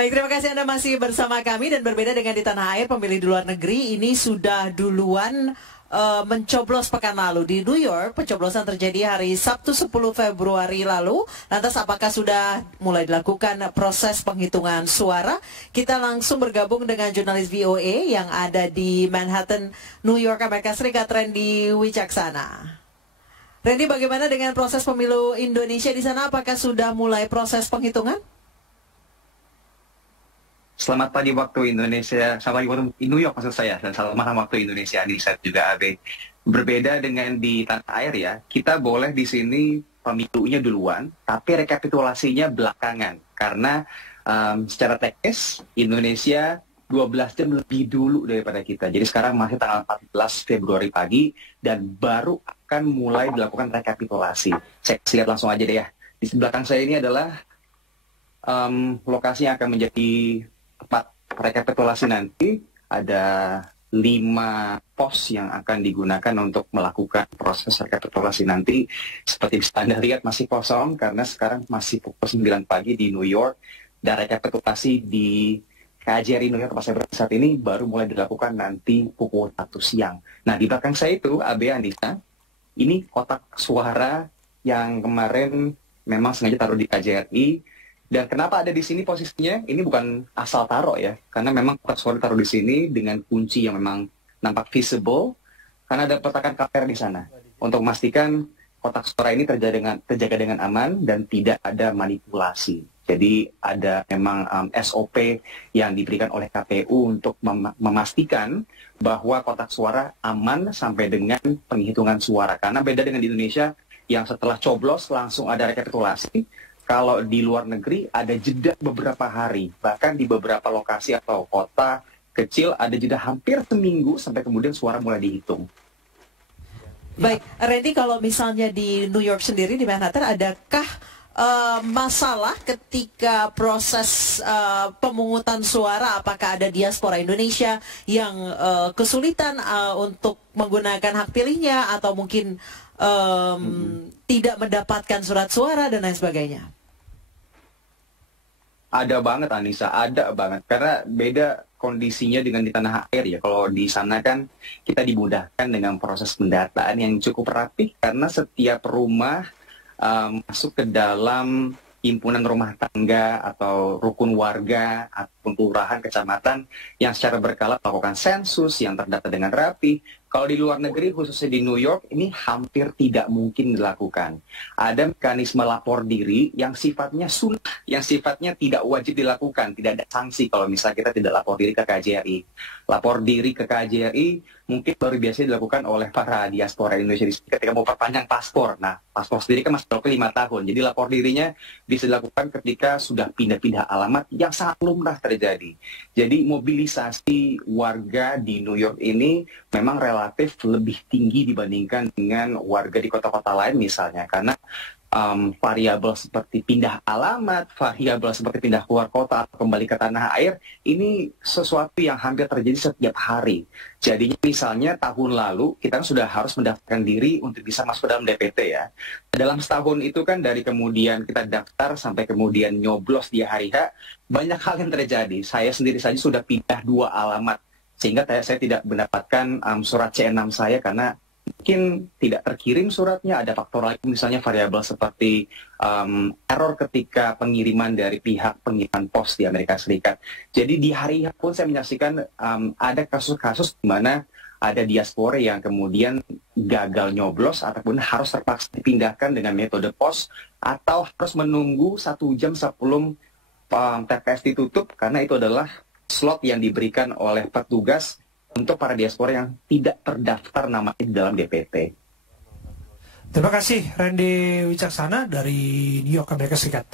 Baik, terima kasih Anda masih bersama kami. Dan berbeda dengan di tanah air, pemilih di luar negeri ini sudah duluan mencoblos pekan lalu. Di New York, pencoblosan terjadi hari Sabtu 10 Februari lalu. Lantas apakah sudah mulai dilakukan proses penghitungan suara? Kita langsung bergabung dengan jurnalis VOA yang ada di Manhattan, New York, Amerika Serikat, Randy Wicaksana. Randy, bagaimana dengan proses pemilu Indonesia di sana? Apakah sudah mulai proses penghitungan? Selamat pagi waktu Indonesia, selamat pagi waktu New York maksud saya, dan selamat malam waktu Indonesia, Anissa juga Abe. Berbeda dengan di tanah air ya, kita boleh di sini pemilunya duluan, tapi rekapitulasinya belakangan. Karena secara teknis Indonesia 12 jam lebih dulu daripada kita. Jadi sekarang masih tanggal 14 Februari pagi, dan baru akan mulai dilakukan rekapitulasi. Saya lihat langsung aja deh ya. Di belakang saya ini adalah lokasi yang akan menjadi tempat rekapitulasi nanti. Ada 5 pos yang akan digunakan untuk melakukan proses rekapitulasi nanti. Seperti bisa Anda lihat masih kosong karena sekarang masih pukul 9 pagi di New York, dan rekapitulasi di KJRI New York tempat saya berada saat ini baru mulai dilakukan nanti pukul 1 siang. Nah, di belakang saya itu, Abe, Anissa, ini kotak suara yang kemarin memang sengaja taruh di KJRI. Dan kenapa ada di sini posisinya? Ini bukan asal taruh ya, karena memang kotak suara taruh di sini dengan kunci yang memang nampak visible, karena ada peletakan kamera di sana untuk memastikan kotak suara ini terjaga dengan aman dan tidak ada manipulasi. Jadi ada memang SOP yang diberikan oleh KPU untuk memastikan bahwa kotak suara aman sampai dengan penghitungan suara. Karena beda dengan di Indonesia yang setelah coblos langsung ada rekapitulasi. Kalau di luar negeri ada jeda beberapa hari, bahkan di beberapa lokasi atau kota kecil ada jeda hampir seminggu sampai kemudian suara mulai dihitung. Baik, Randy, kalau misalnya di New York sendiri, di Manhattan, adakah masalah ketika proses pemungutan suara? Apakah ada diaspora Indonesia yang kesulitan untuk menggunakan hak pilihnya, atau mungkin tidak mendapatkan surat suara dan lain sebagainya? Ada banget, Anissa, ada banget. Karena beda kondisinya dengan di tanah air ya. Kalau di sana kan kita dimudahkan dengan proses pendataan yang cukup rapih, karena setiap rumah masuk ke dalam himpunan rumah tangga atau rukun warga ataupun kelurahan, kecamatan yang secara berkala melakukan sensus yang terdata dengan rapi. Kalau di luar negeri, khususnya di New York, ini hampir tidak mungkin dilakukan. Ada mekanisme lapor diri yang sifatnya sunnah, yang sifatnya tidak wajib dilakukan, tidak ada sanksi kalau misalnya kita tidak lapor diri ke KJRI. Lapor diri ke KJRI mungkin baru biasa dilakukan oleh para diaspora Indonesia di sini ketika mau perpanjang paspor. Nah, paspor sendiri kan masih 5 tahun, jadi lapor dirinya bisa dilakukan ketika sudah pindah-pindah alamat, yang sangat lumrah terjadi. Jadi mobilisasi warga di New York ini memang relatif lebih tinggi dibandingkan dengan warga di kota-kota lain misalnya, karena variabel seperti pindah alamat, variabel seperti pindah keluar kota atau kembali ke tanah air, ini sesuatu yang hampir terjadi setiap hari. Jadinya misalnya tahun lalu kita sudah harus mendaftarkan diri untuk bisa masuk ke dalam DPT ya. Dalam setahun itu kan dari kemudian kita daftar sampai kemudian nyoblos di hari H, banyak hal yang terjadi. Saya sendiri saja sudah pindah 2 alamat, sehingga saya tidak mendapatkan surat C6 saya karena mungkin tidak terkirim suratnya. Ada faktor lain, misalnya variabel seperti error ketika pengiriman dari pihak pengiriman pos di Amerika Serikat. Jadi di hari pun saya menyaksikan ada kasus-kasus di mana ada diaspora yang kemudian gagal nyoblos ataupun harus terpaksa dipindahkan dengan metode pos, atau harus menunggu 1 jam sebelum TPS ditutup, karena itu adalah slot yang diberikan oleh petugas untuk para diaspora yang tidak terdaftar namanya di dalam DPT. Terima kasih Randy Wicaksana dari New York, Amerika Serikat.